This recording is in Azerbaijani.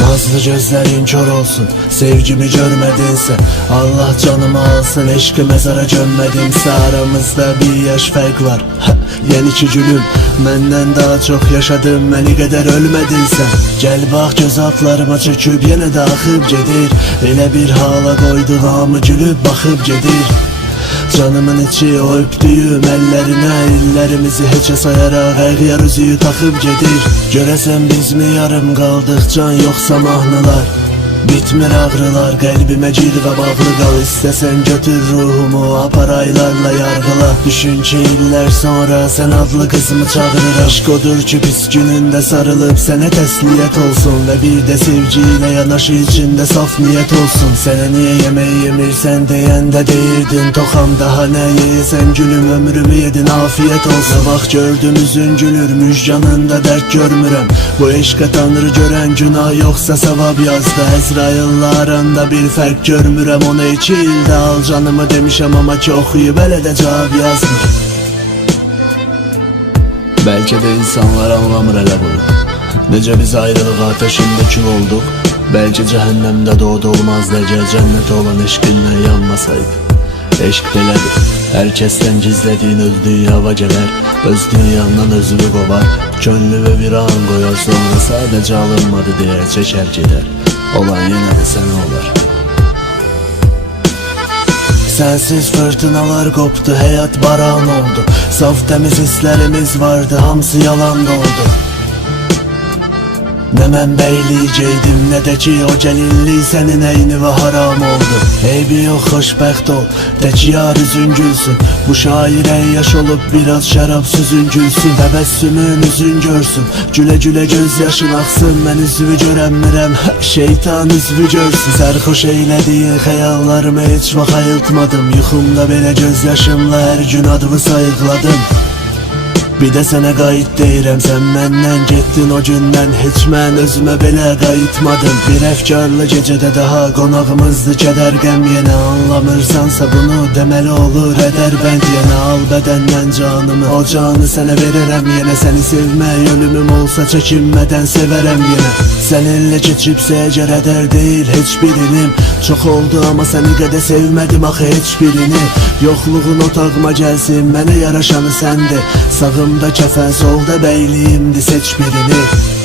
Nazlı gözlerin kör olsun, sevgimi görmedinse Allah canımı alsın, eşkı mezara gömmedimse. Aramızda bir yaş fark var, yeni ki gülüm. Menden daha çok yaşadım, beni kadar ölmedin sen. Gel bak göz altlarıma çöküp yine de akıp gedir. Elə bir hala koydun hamı gülüp bakıp gedir. Canımın içi o öptüğüm ellerine, illerimizi heçe sayarak her yer üzüyü takıp gedir. Göresen biz mi yarım kaldık can, yoksa mahnılar bitmir ağrılar, kalbime gir ve bağlı kal. İstesen götür ruhumu aparaylarla yargıla. Düşün ki iller sonra sen adlı kızımı çağırır. Aşk odur ki pis gününde sarılıp sana tesliyet olsun. Ve bir de sevgiyle yanaşı içinde saf niyet olsun. Sana niye yemeği yemirsen diyen de değildin tokam. Daha ne yiyesen gülüm, ömrümü yedin afiyet olsun. Bak gördüğümüzün gülürmüş, canında dert görmürem. Bu eşke tanrı gören günah yoksa sevap yazdı. Ezrail'la aranda bir fark görmürem, ona 2 ilde al canımı demişem ama çok iyi belə də cavab yazmır. Belki de insanlar anlamır elə bunu. Necə biz ayrılıq ateşinde kül olduk. Belki cehennemde doğdu olmazdı eğer cennet olan eşkinle yanmasaydı. Eşk belədir, herkesten gizlediğin öz dünyava gelər. Öz dünyandan özünü qovar, gönlü bir an koyar, sonra sadece alınmadı diye çeker gider. Olan yine de sen olar. Sensiz fırtınalar koptu, hayat baran oldu. Saf temiz hislerimiz vardı, hamısı yalan oldu. Ne mən beyleyəcəydim, ne de ki o gelinlik senin eyni ve haram oldu. Eybi yok, xoşbəxt ol, tek yar üzün gülsün. Bu şairə yaş olup biraz şərab süzün gülsün. Təbəssümün üzün görsün, güle güle göz yaşın aksın. Mən üzvü görəmirəm, şeytan üzvü görsün. Sərxoş eylədiyin xəyallarımı heç vaxt ayıltmadım. Yuxumda belə göz yaşımla her gün adımı sayıqladım. Bir de sana qayıt deyirəm, sen məndən getdin o gündən. Heç mən özümə belə qayıtmadım. Bir efkarlı gecədə daha qonağımızdı kədər qəm. Yenə anlamırsansa bunu deməli olur eder bənd. Yenə al bədəndən canımı, o canı sənə verərəm. Yenə səni sevmək ölümüm olsa çəkinmədən sevərəm yenə. Səninlə keçibsə əgər ədər deyil heç birinim. Çox oldu ama səni qədər sevmədim axı heç birini. Yoxluğun otağıma gəlsin, mənə yaraşanı səndi. Sağımda kəfən, solda beyliyimdi, seç birini.